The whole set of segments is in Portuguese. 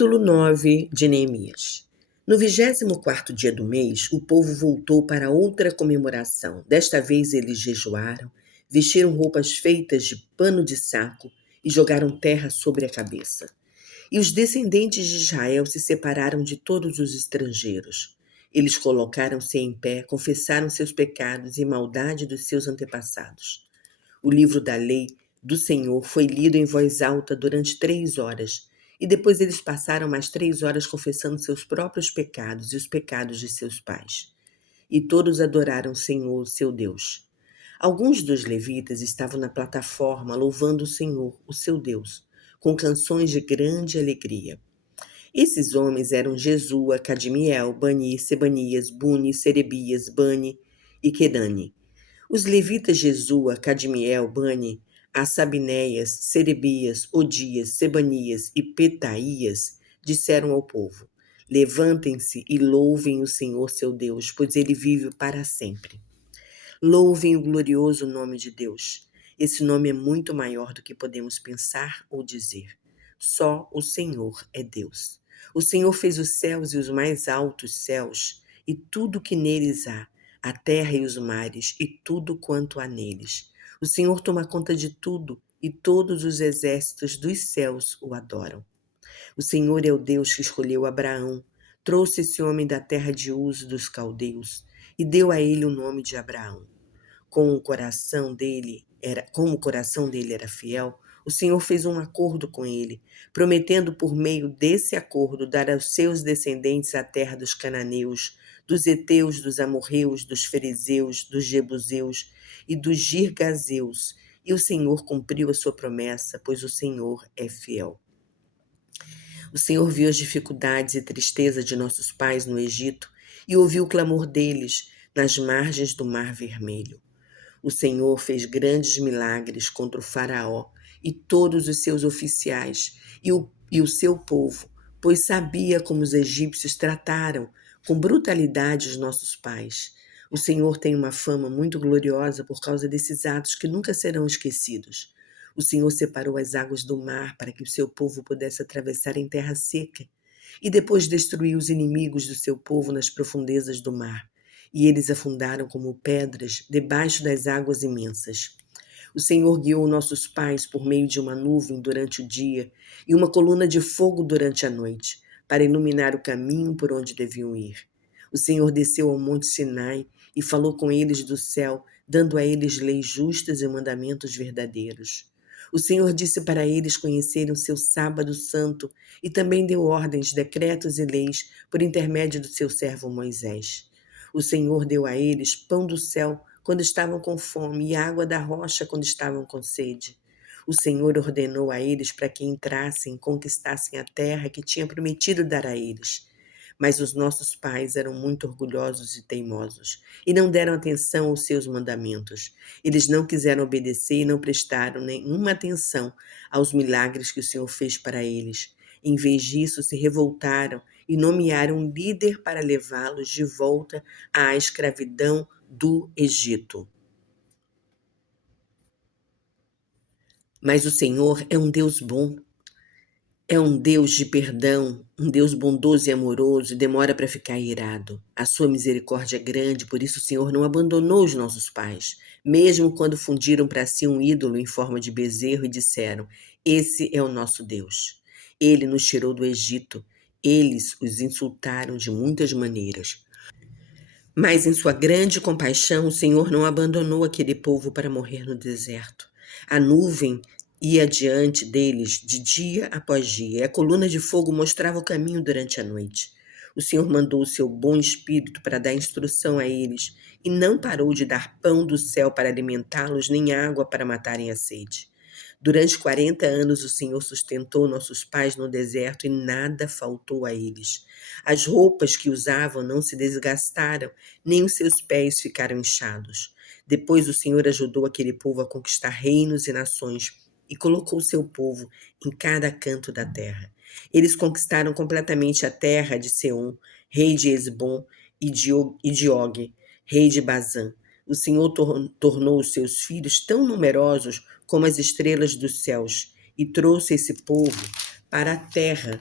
Capítulo 9 de Neemias. No 24º dia do mês, o povo voltou para outra comemoração. Desta vez eles jejuaram, vestiram roupas feitas de pano de saco e jogaram terra sobre a cabeça. E os descendentes de Israel se separaram de todos os estrangeiros. Eles colocaram-se em pé, confessaram seus pecados e maldade dos seus antepassados. O livro da lei do Senhor foi lido em voz alta durante 3 horas, e depois eles passaram mais 3 horas confessando seus próprios pecados e os pecados de seus pais. E todos adoraram o Senhor, seu Deus. Alguns dos levitas estavam na plataforma louvando o Senhor, o seu Deus, com canções de grande alegria. Esses homens eram Jesua, Cadmiel, Bani, Sebanias, Buni, Serebias, Bani e Quedani. Os levitas Jesua, Cadmiel, Bani, Assabinéias, Serebias, Odias, Sebanias e Petaías disseram ao povo: Levantem-se e louvem o Senhor seu Deus, pois ele vive para sempre. Louvem o glorioso nome de Deus. Esse nome é muito maior do que podemos pensar ou dizer. Só o Senhor é Deus. O Senhor fez os céus e os mais altos céus, e tudo que neles há, a terra e os mares, e tudo quanto há neles. O Senhor toma conta de tudo, e todos os exércitos dos céus o adoram. O Senhor é o Deus que escolheu Abraão, trouxe esse homem da terra de Uz dos caldeus, e deu a ele o nome de Abraão. Como o coração dele era fiel, o Senhor fez um acordo com ele, prometendo por meio desse acordo dar aos seus descendentes a terra dos cananeus, dos heteus, dos amorreus, dos ferezeus, dos jebuseus e dos girgazeus. E o Senhor cumpriu a sua promessa, pois o Senhor é fiel. O Senhor viu as dificuldades e tristeza de nossos pais no Egito e ouviu o clamor deles nas margens do Mar Vermelho. O Senhor fez grandes milagres contra o faraó e todos os seus oficiais e o seu povo, pois sabia como os egípcios trataram com brutalidade os nossos pais. O Senhor tem uma fama muito gloriosa por causa desses atos que nunca serão esquecidos. O Senhor separou as águas do mar para que o seu povo pudesse atravessar em terra seca e depois destruiu os inimigos do seu povo nas profundezas do mar. E eles afundaram como pedras debaixo das águas imensas. O Senhor guiou nossos pais por meio de uma nuvem durante o dia e uma coluna de fogo durante a noite, para iluminar o caminho por onde deviam ir. O Senhor desceu ao monte Sinai e falou com eles do céu, dando a eles leis justas e mandamentos verdadeiros. O Senhor disse para eles conhecerem o seu sábado santo e também deu ordens, decretos e leis por intermédio do seu servo Moisés. O Senhor deu a eles pão do céu quando estavam com fome e água da rocha quando estavam com sede. O Senhor ordenou a eles para que entrassem e conquistassem a terra que tinha prometido dar a eles. Mas os nossos pais eram muito orgulhosos e teimosos, e não deram atenção aos seus mandamentos. Eles não quiseram obedecer e não prestaram nenhuma atenção aos milagres que o Senhor fez para eles. Em vez disso, se revoltaram e nomearam um líder para levá-los de volta à escravidão do Egito. Mas o Senhor é um Deus bom. É um Deus de perdão, um Deus bondoso e amoroso, e demora para ficar irado. A sua misericórdia é grande, por isso o Senhor não abandonou os nossos pais, mesmo quando fundiram para si um ídolo em forma de bezerro e disseram: Esse é o nosso Deus. Ele nos tirou do Egito. Eles os insultaram de muitas maneiras. Mas em sua grande compaixão, o Senhor não abandonou aquele povo para morrer no deserto. A nuvem ia diante deles de dia após dia, e a coluna de fogo mostrava o caminho durante a noite. O Senhor mandou o seu bom espírito para dar instrução a eles, e não parou de dar pão do céu para alimentá-los, nem água para matarem a sede. Durante 40 anos o Senhor sustentou nossos pais no deserto e nada faltou a eles. As roupas que usavam não se desgastaram, nem os seus pés ficaram inchados. Depois o Senhor ajudou aquele povo a conquistar reinos e nações e colocou seu povo em cada canto da terra. Eles conquistaram completamente a terra de Seom, rei de Esbom, e de Og, rei de Bazã. O Senhor tornou os seus filhos tão numerosos como as estrelas dos céus e trouxe esse povo para a terra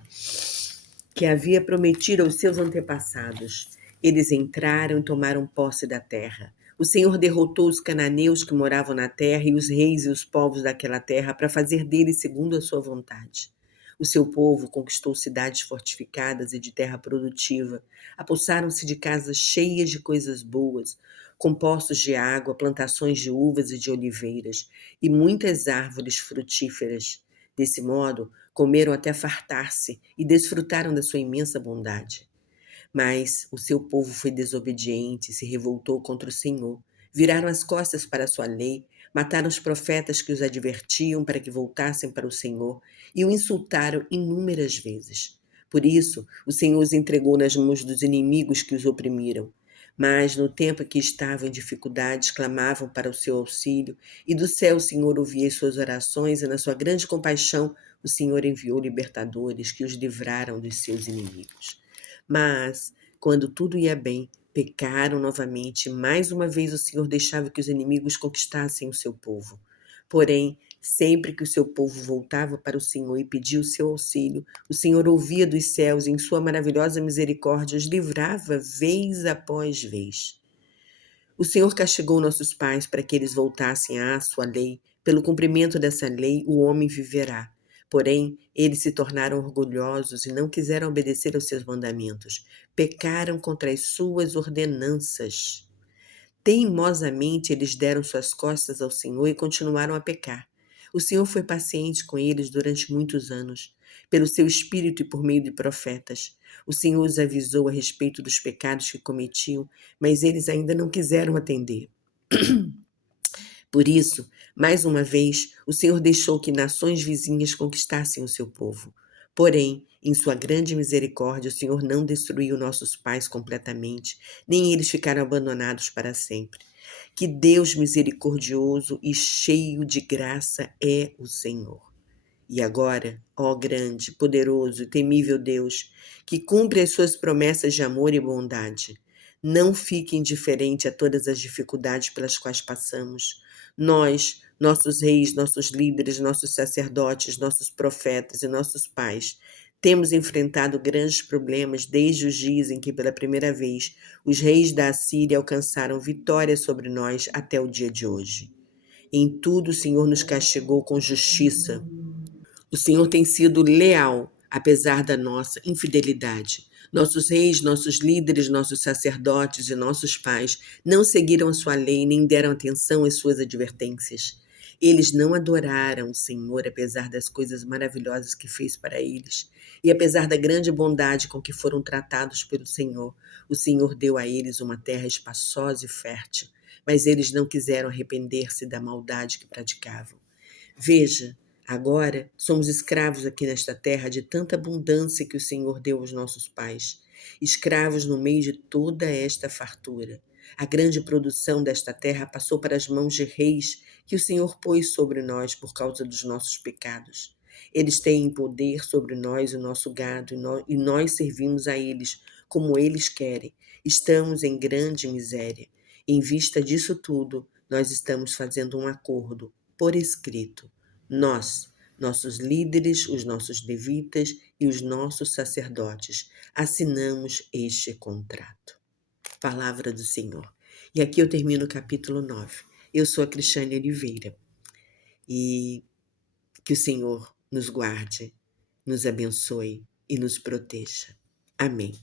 que havia prometido aos seus antepassados. Eles entraram e tomaram posse da terra. O Senhor derrotou os cananeus que moravam na terra e os reis e os povos daquela terra para fazer deles segundo a sua vontade. O seu povo conquistou cidades fortificadas e de terra produtiva. Apossaram-se de casas cheias de coisas boas, com poços de água, plantações de uvas e de oliveiras, e muitas árvores frutíferas. Desse modo, comeram até fartar-se e desfrutaram da sua imensa bondade. Mas o seu povo foi desobediente e se revoltou contra o Senhor. Viraram as costas para a sua lei, mataram os profetas que os advertiam para que voltassem para o Senhor e o insultaram inúmeras vezes. Por isso, o Senhor os entregou nas mãos dos inimigos que os oprimiram. Mas no tempo em que estavam em dificuldades, clamavam para o seu auxílio, e do céu o Senhor ouvia as suas orações, e na sua grande compaixão o Senhor enviou libertadores que os livraram dos seus inimigos. Mas, quando tudo ia bem, pecaram novamente. Mais uma vez o Senhor deixava que os inimigos conquistassem o seu povo. Porém, sempre que o seu povo voltava para o Senhor e pedia o seu auxílio, o Senhor ouvia dos céus e, em sua maravilhosa misericórdia, os livrava vez após vez. O Senhor castigou nossos pais para que eles voltassem à sua lei. Pelo cumprimento dessa lei, o homem viverá. Porém, eles se tornaram orgulhosos e não quiseram obedecer aos seus mandamentos. Pecaram contra as suas ordenanças. Teimosamente eles deram suas costas ao Senhor e continuaram a pecar. O Senhor foi paciente com eles durante muitos anos, pelo seu espírito e por meio de profetas. O Senhor os avisou a respeito dos pecados que cometiam, mas eles ainda não quiseram atender. Por isso, mais uma vez, o Senhor deixou que nações vizinhas conquistassem o seu povo. Porém, em sua grande misericórdia, o Senhor não destruiu nossos pais completamente, nem eles ficaram abandonados para sempre. Que Deus misericordioso e cheio de graça é o Senhor. E agora, ó grande, poderoso e temível Deus, que cumpre as suas promessas de amor e bondade, não fique indiferente a todas as dificuldades pelas quais passamos. Nós, nossos reis, nossos líderes, nossos sacerdotes, nossos profetas e nossos pais, temos enfrentado grandes problemas desde os dias em que, pela primeira vez, os reis da Assíria alcançaram vitória sobre nós até o dia de hoje. Em tudo o Senhor nos castigou com justiça. O Senhor tem sido leal, apesar da nossa infidelidade. Nossos reis, nossos líderes, nossos sacerdotes e nossos pais não seguiram a sua lei nem deram atenção às suas advertências. Eles não adoraram o Senhor, apesar das coisas maravilhosas que fez para eles. E apesar da grande bondade com que foram tratados pelo Senhor, o Senhor deu a eles uma terra espaçosa e fértil. Mas eles não quiseram arrepender-se da maldade que praticavam. Veja, agora somos escravos aqui nesta terra de tanta abundância que o Senhor deu aos nossos pais, escravos no meio de toda esta fartura. A grande produção desta terra passou para as mãos de reis que o Senhor pôs sobre nós por causa dos nossos pecados. Eles têm poder sobre nós e o nosso gado, e nós servimos a eles como eles querem. Estamos em grande miséria. Em vista disso tudo, nós estamos fazendo um acordo por escrito. Nós, nossos líderes, os nossos levitas e os nossos sacerdotes, assinamos este contrato. Palavra do Senhor. E aqui eu termino o capítulo 9. Eu sou a Cristiane Oliveira e que o Senhor nos guarde, nos abençoe e nos proteja. Amém.